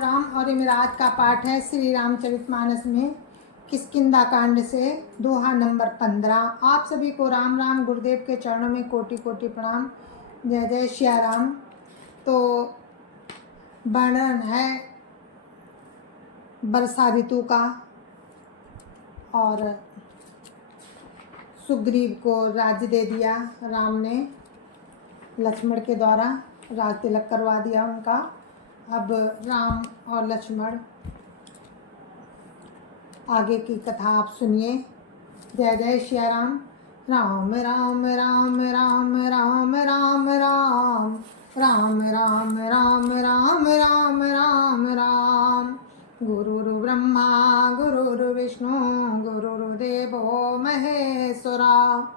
राम। और ये मेरा आज का पाठ है श्री रामचरितमानस में किष्किंधा कांड से दोहा नंबर 15। आप सभी को राम राम। गुरुदेव के चरणों में कोटि कोटि प्रणाम। जय जय श्या राम। तो वर्णन है वर्षा ऋतु का और सुग्रीव को राज्य दे दिया राम ने, लक्ष्मण के द्वारा राज तिलक करवा दिया उनका। अब राम और लक्ष्मण आगे की कथा आप सुनिए। जय जय श्या राम। राम राम राम राम राम राम राम राम राम राम राम राम राम राम। गुरुर् ब्रह्मा गुरुर्विष्णु गुरुर्देवो महेश्वरा,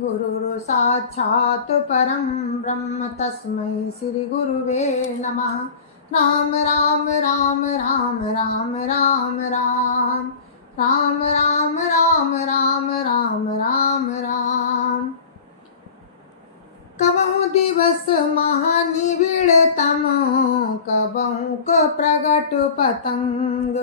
गुरुर् साक्षात् परं ब्रह्म तस्मै श्री गुरुवे नमः। राम राम राम राम राम राम राम राम राम राम राम राम राम राम। कबहु दिवस महानिबिड़तम, कबहु क प्रगट पतंग।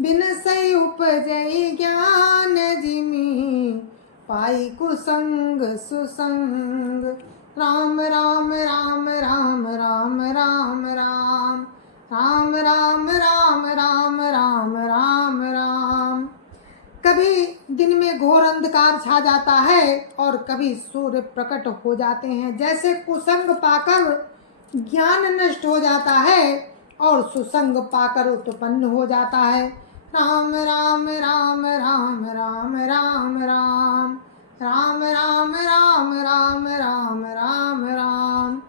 बिनसै उपजै ज्ञान जिमि, पाई कुसंग सुसंग। राम राम राम राम राम राम राम राम राम राम राम राम राम राम। कभी दिन में घोर अंधकार छा जाता है और कभी सूर्य प्रकट हो जाते हैं। जैसे कुसंग पाकर ज्ञान नष्ट हो जाता है और सुसंग पाकर उत्पन्न हो जाता है। राम राम राम राम राम राम राम राम राम राम राम राम राम राम।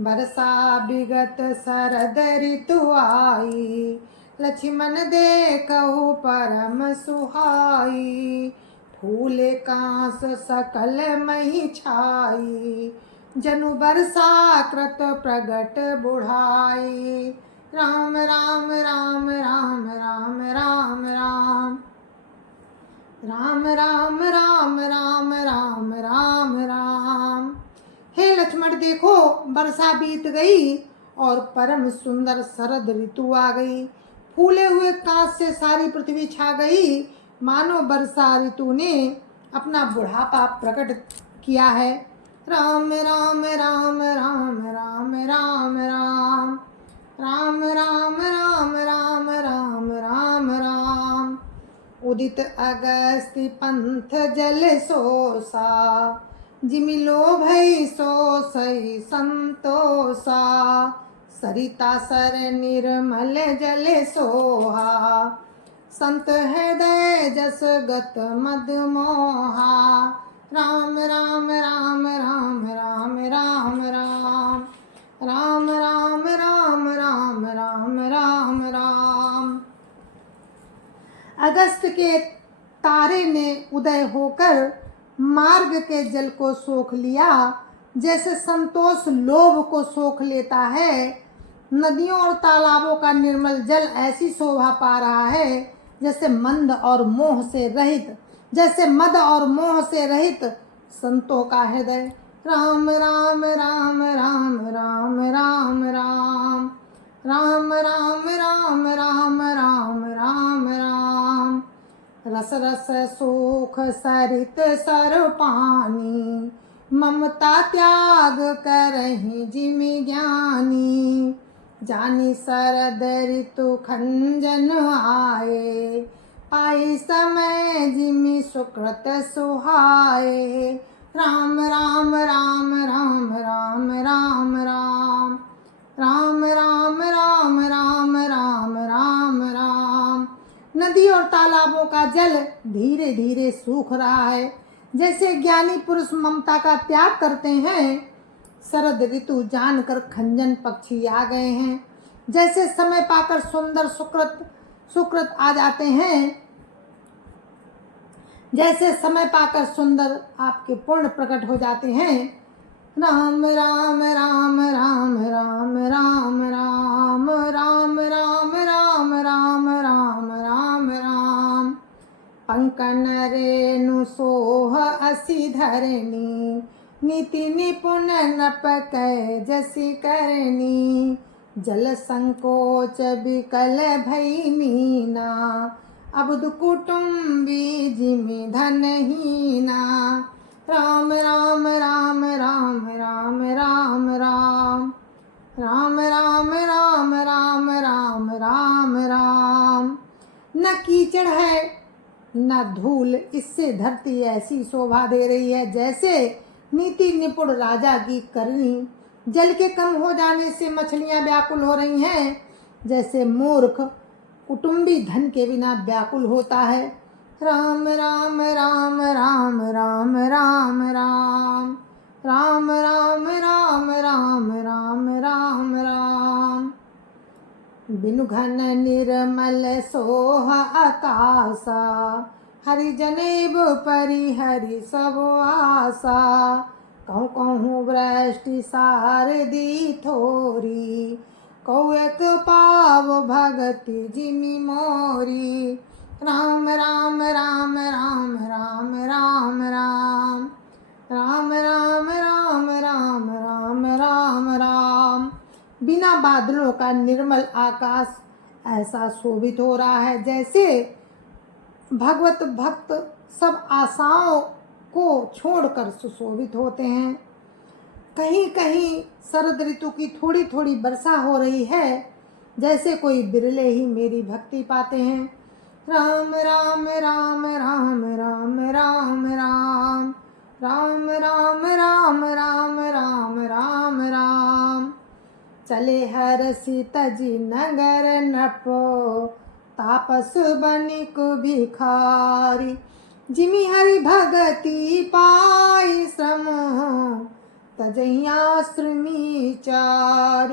बरसा विगत शरद ऋतु आई, लक्ष्मण देखहु परम सुहाई। फूले कांस सकल मही छाई, जनु बरसा कृत प्रगट बुढ़ाई। राम राम राम राम राम राम राम राम राम राम राम राम राम राम। हे लक्ष्मण देखो, वर्षा बीत गई और परम सुंदर शरद ऋतु आ गई। फूले हुए कांच से सारी पृथ्वी छा गई, मानो वर्षा ऋतु ने अपना बुढ़ापा प्रकट किया है। राम राम राम राम राम राम राम राम राम राम राम राम राम राम। उदित अगस्त्य पंथ जल सोसा, जिमि लोभई सो सही संतोषा। सरिता सर निर्मल जल सोहा, संत हृदय जस गत मदमोहा। राम राम राम राम राम राम राम राम राम राम राम राम राम राम। अगस्त के तारे ने उदय होकर मार्ग के जल को सोख लिया। जैसे संतोष लोभ को सोख लेता है, नदियों और तालाबों का निर्मल जल ऐसी शोभा पा रहा है जैसे मंद और मोह से रहित, जैसे मद और मोह से रहित संतों का हृदय। राम राम राम राम राम राम राम राम राम राम राम राम राम राम। रस रस सुख सरित सर पानी, ममता त्याग करहि जिमि ज्ञानी। जानी शरद ऋतु खंजन आए, पाई समय जिमि सुकृत सुहाए। राम राम राम राम राम राम राम राम राम राम राम राम राम राम। नदी और तालाबों का जल धीरे धीरे सूख रहा है। जैसे ज्ञानी पुरुष ममता का त्याग करते हैं, शरद ऋतु जानकर खंजन पक्षी आ गए हैं। जैसे समय पाकर सुंदर सुकृत आ जाते हैं, जैसे समय पाकर सुंदर आपके पूर्ण प्रकट हो जाते हैं। राम राम राम राम राम राम राम राम राम राम राम राम राम राम। पंकन रेणु सोह असी धरणी, नीति निपुण नप कै जसी करनी। जल संकोच विकल भई मीना, अबुद कुटुम्बी जिमि धनहीना। राम राम राम राम राम राम राम राम राम राम राम राम राम राम। न कीचड़ है न धूल, इससे धरती ऐसी शोभा दे रही है जैसे नीति निपुण राजा की करनी। जल के कम हो जाने से मछलियां व्याकुल हो रही हैं, जैसे मूर्ख कुटुंबी धन के बिना व्याकुल होता है। राम राम राम राम राम राम राम राम राम राम राम राम राम राम। बिनु घन निर्मल सोह आकाशा, हरि जनेब परि हरि सब आशा। कहूँ कहूँ वृष्टि सारदी थोरी, कहूँ एक पाव भगति जिमि मोरी। राम राम राम राम राम राम राम राम राम राम राम राम राम राम। बिना बादलों का निर्मल आकाश ऐसा शोभित हो रहा है जैसे भगवत भक्त सब आशाओं को छोड़कर सुशोभित होते हैं। कहीं कहीं शरद ऋतु की थोड़ी थोड़ी वर्षा हो रही है, जैसे कोई बिरले ही मेरी भक्ति पाते हैं। राम राम राम राम राम राम राम राम राम राम राम राम राम राम। चले हरषि तजि नगर नपो, तापस बनिक भिखारी। जिमि हरि भगति पाई श्रम, तजहियाश्रमी चार।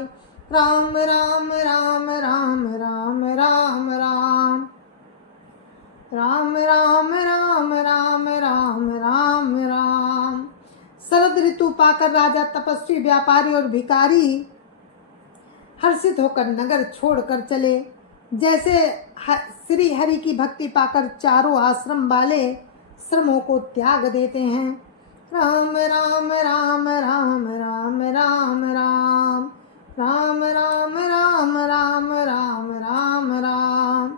राम राम राम राम राम राम राम राम राम राम राम राम राम राम। शरद ऋतु पाकर राजा, तपस्वी, व्यापारी और भिखारी हर्षित होकर नगर छोड़कर चले। जैसे श्री हरि की भक्ति पाकर चारों आश्रम वाले श्रमों को त्याग देते हैं। राम राम राम राम राम राम राम राम राम राम राम राम राम राम।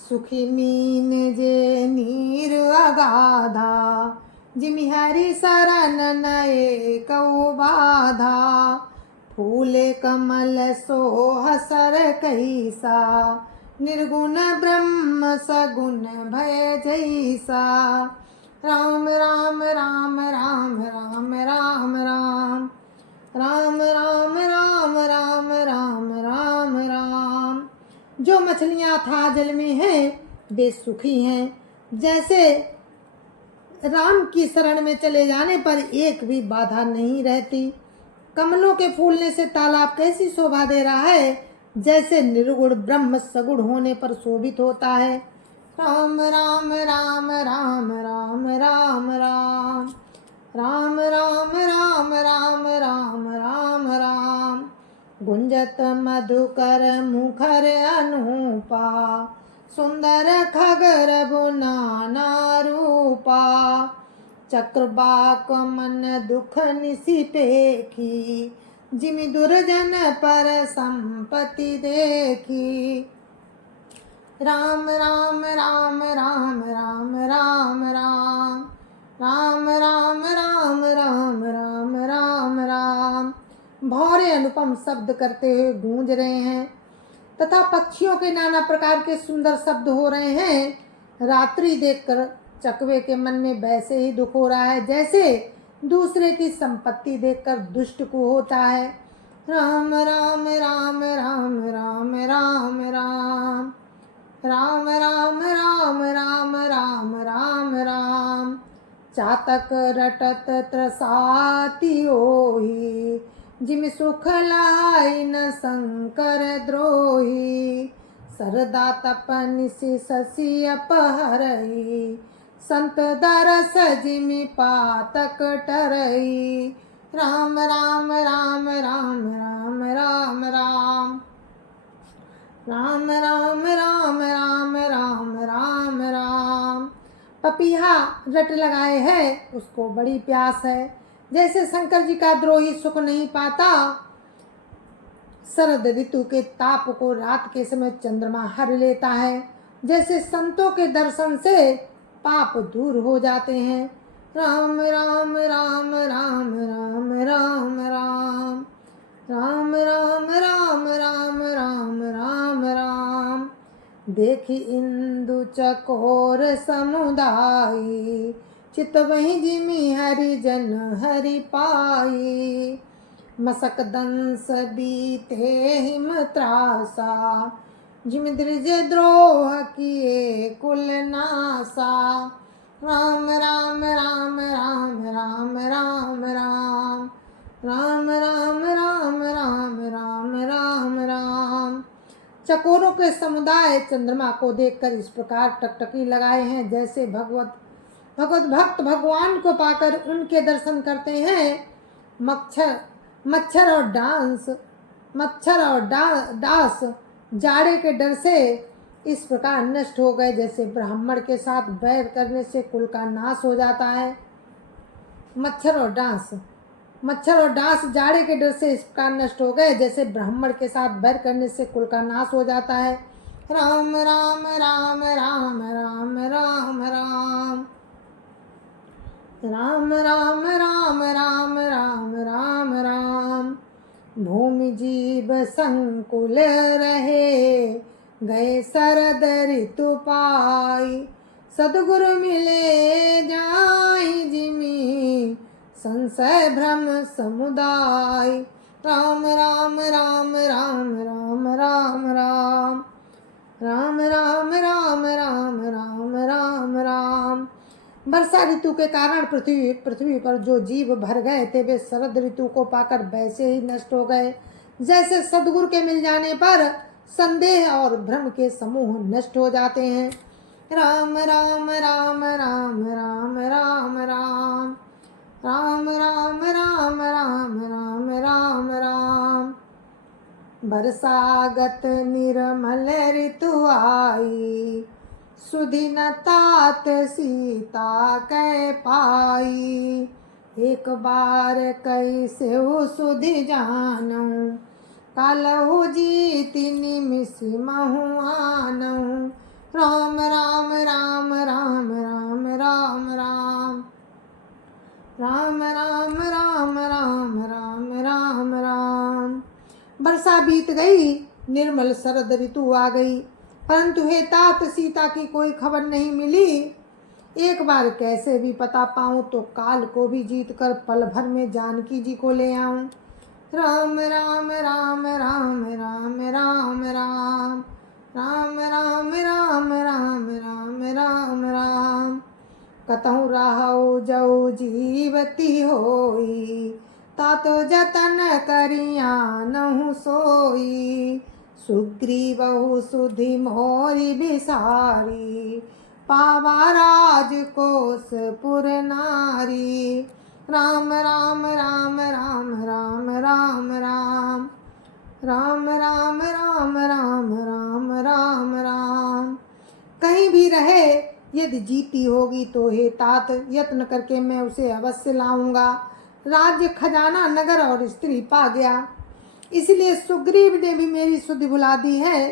सुखी मीन जे नीर अगाधा, जिमि हरि शरण नए कौ बाधा। फूले कमल सोह सर कैसा, निर्गुण ब्रह्म सगुण भय जैसा। राम राम राम राम राम राम राम राम राम राम राम राम राम राम। जो मछलियाँ था जल में हैं वे सुखी हैं, जैसे राम की शरण में चले जाने पर एक भी बाधा नहीं रहती। कमलों के फूलने से तालाब कैसी शोभा दे रहा है, जैसे निर्गुण ब्रह्म सगुण होने पर शोभित होता है। राम राम राम राम राम राम राम राम राम राम राम राम राम राम। गुंजत मधुकर मुखर अनूपा, सुंदर खगर नाना रूपा। चक्रबाक मन दुख निशि पेखी, जिमि दुर्जन पर संपत्ति देखी। राम राम राम राम राम राम राम राम राम राम राम राम राम राम। भौरे अनुपम शब्द करते हुए गूंज रहे हैं तथा पक्षियों के नाना प्रकार के सुंदर शब्द हो रहे हैं। रात्रि देखकर चकवे के मन में वैसे ही दुख हो रहा है जैसे दूसरे की संपत्ति देखकर दुष्ट को होता है। राम राम राम राम राम राम राम राम राम राम राम राम राम राम। चातक रटत त्रसाति ओहि, जिमि सुख लाई न शंकर द्रोही। सरदा तपन से शशि अपहरई, संत दरस जिमि पातक टरई। राम राम राम राम राम राम राम राम राम राम राम राम राम राम। पपीहा रट लगाए है, उसको बड़ी प्यास है। जैसे शंकर जी का द्रोही सुख नहीं पाता, शरद ऋतु के ताप को रात के समय चंद्रमा हर लेता है। जैसे संतों के दर्शन से पाप दूर हो जाते हैं। राम राम राम राम राम राम राम राम राम राम राम राम राम राम। देखी इंदु चकोर समुदाय, चित वही जिमि हरिजन हरि पाई। मसक दंस बीते हिम त्रासा, जिम द्रिज द्रोह किए कुल नासा। राम राम राम राम राम राम राम राम राम राम राम राम राम राम। चकोरों के समुदाय चंद्रमा को देखकर इस प्रकार टकटकी लगाए हैं, जैसे भगवत भक्त भगवान को पाकर उनके दर्शन करते हैं। मच्छर और डांस जाड़े के डर से इस प्रकार नष्ट हो गए, जैसे ब्राह्मण के साथ बैर करने से कुल का नाश हो जाता है। मच्छर और डांस जाड़े के डर से इस प्रकार नष्ट हो गए, जैसे ब्राह्मण के साथ बैर करने से कुल का नाश हो जाता है। राम राम राम राम राम राम राम राम राम राम राम राम राम राम। भूमि जीव संकुल रहे, गए शरद ऋतु पाई। सद्गुरु मिले जाई जिमि, संशय भ्रम समुदाय। राम राम राम राम राम राम राम राम राम राम राम राम राम राम। वर्षा ऋतु के कारण पृथ्वी पर जो जीव भर गए थे वे शरद ऋतु को पाकर वैसे ही नष्ट हो गए, जैसे सद्गुरु के मिल जाने पर संदेह और भ्रम के समूह नष्ट हो जाते हैं। राम राम राम राम राम राम राम राम राम राम राम राम राम राम। बरसागत निर्मल ऋतु आई, सुधि न तात सीता कै पाई। एक बार कैसे सुधि जानऊ, कालहु जीति निमिषि महु आनऊ। राम राम राम राम राम राम राम राम राम राम राम राम राम राम। वर्षा बीत गई, निर्मल शरद ऋतु आ गई, परंतु हे तात सीता की कोई खबर नहीं मिली। एक बार कैसे भी पता पाऊं तो काल को भी जीत कर पल भर में जानकी जी को ले आऊं। राम राम राम राम राम राम राम राम राम राम राम राम राम राम। कतहु रहौ जौ जीवती होई, तातो जतन करिया नहु सोई। सुग्रीवहु सुधि मोरि बिसारी, पावा राजकोसपुर नारी। राम राम राम राम राम राम राम राम राम राम राम राम राम राम। कहीं भी रहे यदि जीती होगी तो हे तात यत्न करके मैं उसे अवश्य लाऊंगा। राज्य खजाना नगर और स्त्री पा गया, इसलिए सुग्रीव ने भी मेरी सुधि बुला दी है।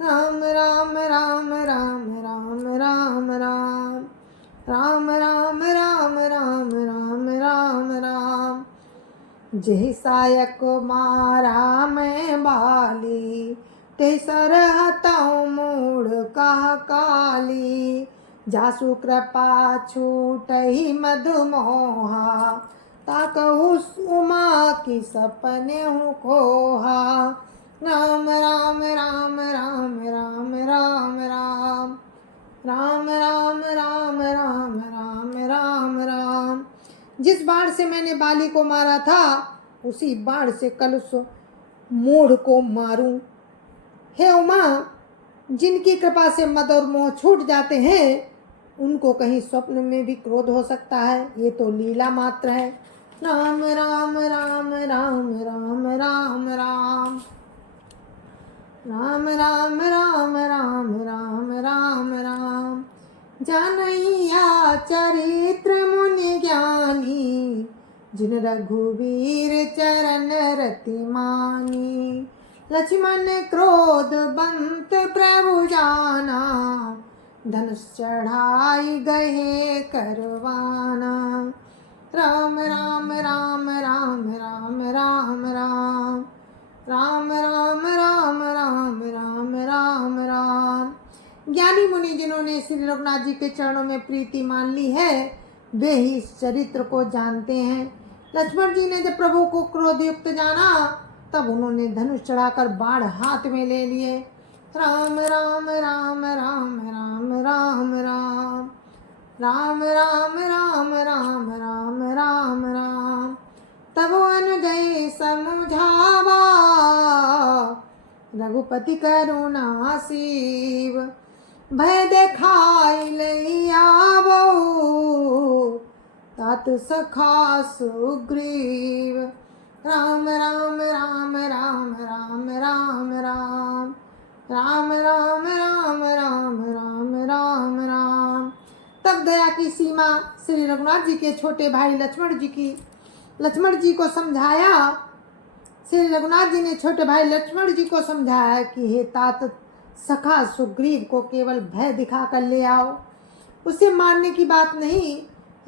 राम राम राम राम राम राम राम राम राम राम राम राम राम राम। जहि सायक मारा मैं बाली, ते सरहतौ मूढ़ कह काली। जासु कृपा छूटहि मधुमोहा, ताकहु उमा की सपने हूँ खोहा। राम राम राम राम राम राम राम राम राम राम राम राम राम राम। जिस बाण से मैंने बाली को मारा था उसी बाण से कल उस मूढ़ को मारूं। हे उमा, जिनकी कृपा से मद और मोह छूट जाते हैं उनको कहीं स्वप्न में भी क्रोध हो सकता है, ये तो लीला मात्र है। राम राम राम राम राम राम राम राम राम राम राम राम राम राम। जानैया चरित्र मुनि ज्ञानी, जिन रघुवीर चरण रति मानी। लक्ष्मण क्रोध बंत प्रभु जाना, धनुष चढ़ाई गए करवाना। राम राम राम राम राम राम राम राम राम राम राम राम राम राम। ज्ञानी मुनि जिन्होंने श्री रघुनाथ जी के चरणों में प्रीति मान ली है, वे ही इस चरित्र को जानते हैं। लक्ष्मण जी ने जब प्रभु को क्रोध युक्त जाना, तब उन्होंने धनुष चढ़ाकर बाण हाथ में ले लिए। राम राम राम राम राम राम राम राम राम राम राम राम राम राम। तब वन गए समुझावा, रघुपति करुणा सीव। भय देखाई लई आवो, तात सखा सुग्रीव। राम राम राम राम राम राम राम राम राम राम राम राम राम राम। तब दया की सीमा श्री रघुनाथ जी के छोटे भाई लक्ष्मण जी को समझाया। श्री रघुनाथ जी ने छोटे भाई लक्ष्मण जी को समझाया कि हे तात, सखा सुग्रीव को केवल भय दिखा कर ले आओ, उसे मारने की बात नहीं।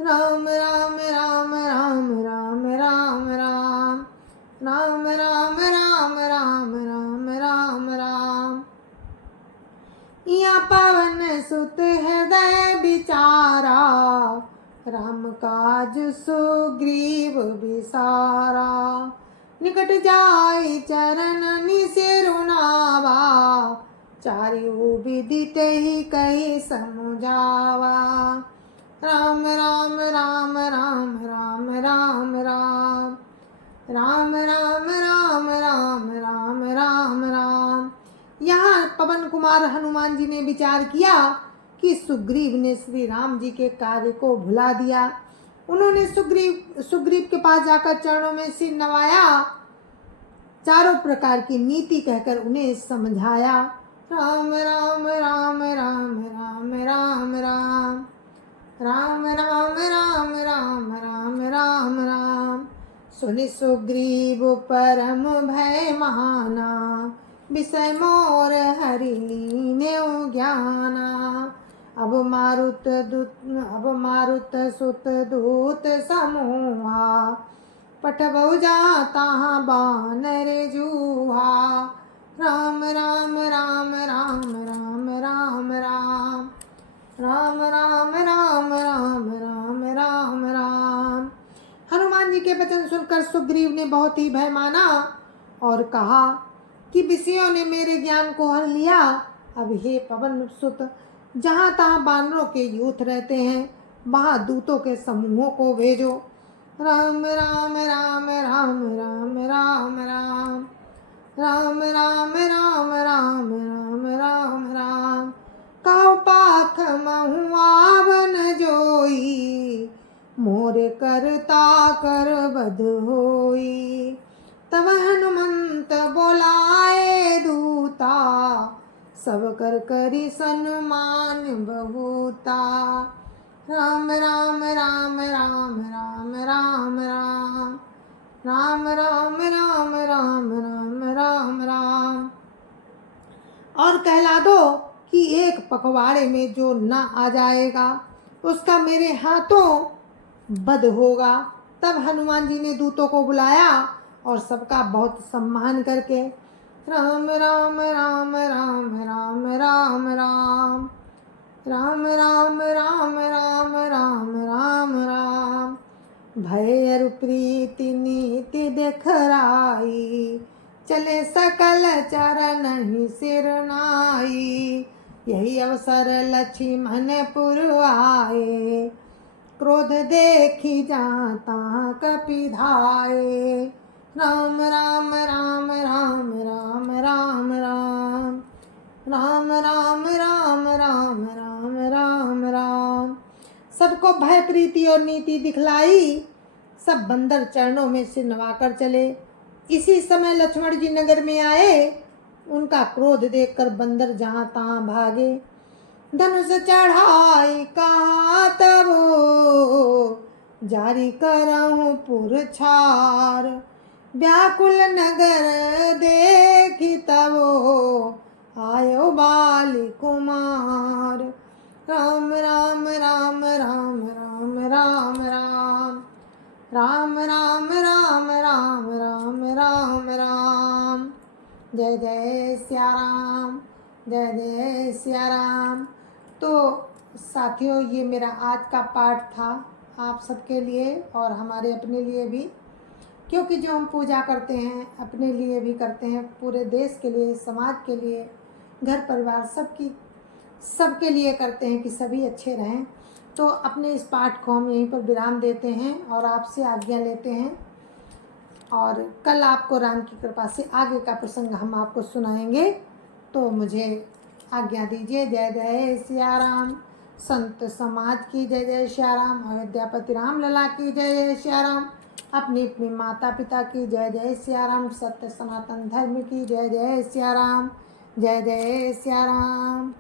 राम राम राम राम राम राम राम राम राम राम राम राम राम राम। या पवन सुत हृदय विचारा, राम काज सुग्रीव विसारा। निकट जाई चरण निसिरुनावा, चारिउ विदित ही कही समुझावा। राम राम राम राम राम राम राम राम राम राम राम राम राम राम। यहाँ पवन कुमार हनुमान जी ने विचार किया कि सुग्रीव ने श्री राम जी के कार्य को भुला दिया। उन्होंने सुग्रीव के पास जाकर चरणों में सिर नवाया, चारों प्रकार की नीति कहकर उन्हें समझाया। राम राम राम राम राम राम राम राम राम राम राम राम राम राम। सुनि सुग्रीव परम भय महाना, विषय मोर हरि लीन्यो ज्ञाना। अब मारुत सुत दूत समूहा, पठबहु जाता बानर जूहा। राम राम राम राम राम राम राम राम राम राम राम राम राम राम। हनुमान जी के वचन सुनकर सुग्रीव ने बहुत ही भय माना और कहा कि विषयों ने मेरे ज्ञान को हर लिया। अब हे पवन सुत, जहाँ तहाँ बानरों के यूथ रहते हैं, वहाँ दूतों के समूहों को भेजो। राम राम राम राम राम राम राम राम राम राम राम राम राम राम। कहो पाथ महुआवन जोई, मोरे करता कर बध होई। तब हनुमंत बोलाए दूता, सब कर करी सन्मान बहुता। राम राम राम राम राम राम राम राम राम राम राम राम राम राम। और कहला दो कि एक पखवाड़े में जो न आ जाएगा, उसका मेरे हाथों वध होगा। तब हनुमान जी ने दूतों को बुलाया और सबका बहुत सम्मान करके राम राम राम राम राम राम राम राम राम राम राम राम राम राम। भय अरु प्रीति नीति देखराई, चले सकल चरण ही सिर नाई। यही अवसर लक्ष्मण पुर आए, क्रोध देखी जाता कपिधाए। राम राम राम राम राम राम राम राम राम राम राम राम राम राम। सबको भय प्रीति और नीति दिखलाई, सब बंदर चरणों में सिर नवाकर चले। इसी समय लक्ष्मण जी नगर में आए, उनका क्रोध देखकर बंदर जहाँ तहाँ भागे। धनुष चढ़ाई कहा तब, जारी करहूँ पुरछार। व्याकुल नगर देखी तबो आयो बाली कुमार। राम राम राम राम राम राम राम राम राम राम राम राम राम राम। जय जय सिया राम, जय जय सिया राम। तो साथियों, ये मेरा आज का पाठ था आप सबके लिए और हमारे अपने लिए भी, क्योंकि जो हम पूजा करते हैं अपने लिए भी करते हैं, पूरे देश के लिए, समाज के लिए, घर परिवार सबके लिए करते हैं कि सभी अच्छे रहें। तो अपने इस पाठ को हम यहीं पर विराम देते हैं और आपसे आज्ञा लेते हैं, और कल आपको राम की कृपा से आगे का प्रसंग हम आपको सुनाएंगे। तो मुझे आज्ञा दीजिए। जय जय सिया राम। संत समाज की जय जय सिया राम। अयोध्यापति राम लला की जय जय सिया राम। अपनी अपनी माता पिता की जय जय सिया राम। सत्य सनातन धर्म की जय जय सिया राम। जय जय सिया राम।